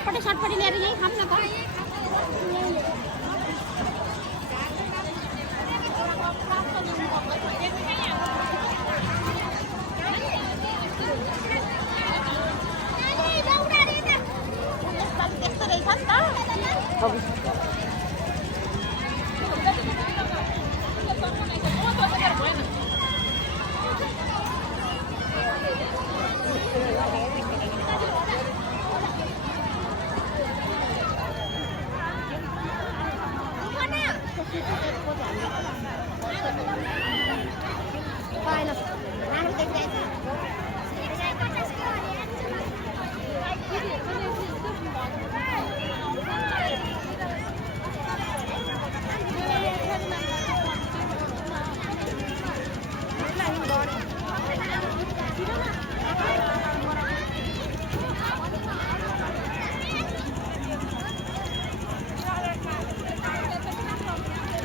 सटपटी लिएर यही खाऊँ न त त्यस्तो रहेछ नि त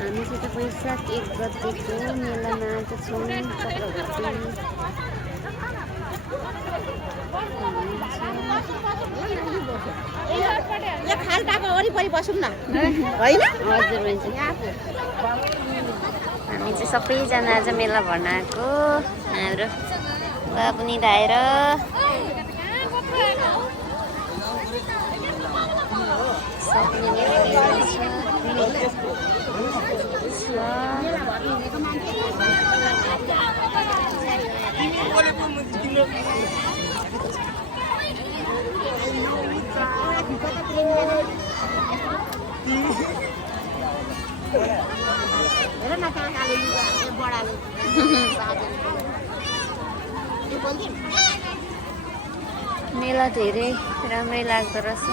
हामी चाहिँ त वैशाख 1 गतेको मेलामा आएको छौँ खालटाको वरिपरि बसौँ न होइन हजुर हुन्छ हामी चाहिँ सबैजना आज मेला भर्न आएको हाम्रो बुवा पनि धाएर मेला धेरै राम्रै लाग्दो रहेछ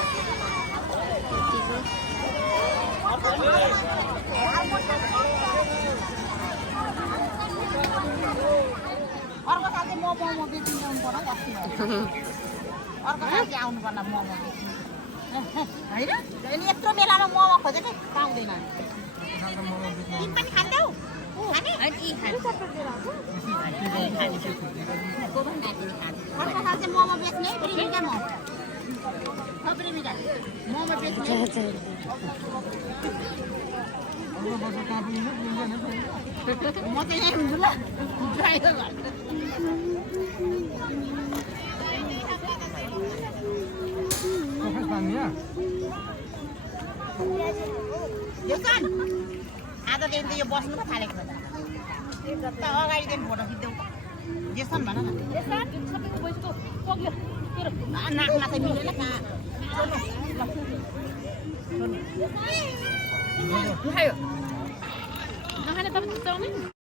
अर्को साल चाहिँ मोमो बेच्नु ल्याउनु पर्छ अर्को साल चाहिँ आउनु पर्ला मोमो बेच्नु होइन अनि यत्रो मेलामा मोमो खोजेको पाउँदैन तिमी पनि खान्छौ अर्को साल चाहिँ मोमो बेच्ने प्रेमिका म प्रेमिका मोमो बेच्ने म चाहिँ यहाँ हुन्छु ल ड्राइभर आजदेखि त यो बस्नु पो थालेको छ अगाडिदेखि फोटो खिच्देऊ जेसन भन न नाकमा चाहिँ मिलेन कहाँ नखाने तपाईँ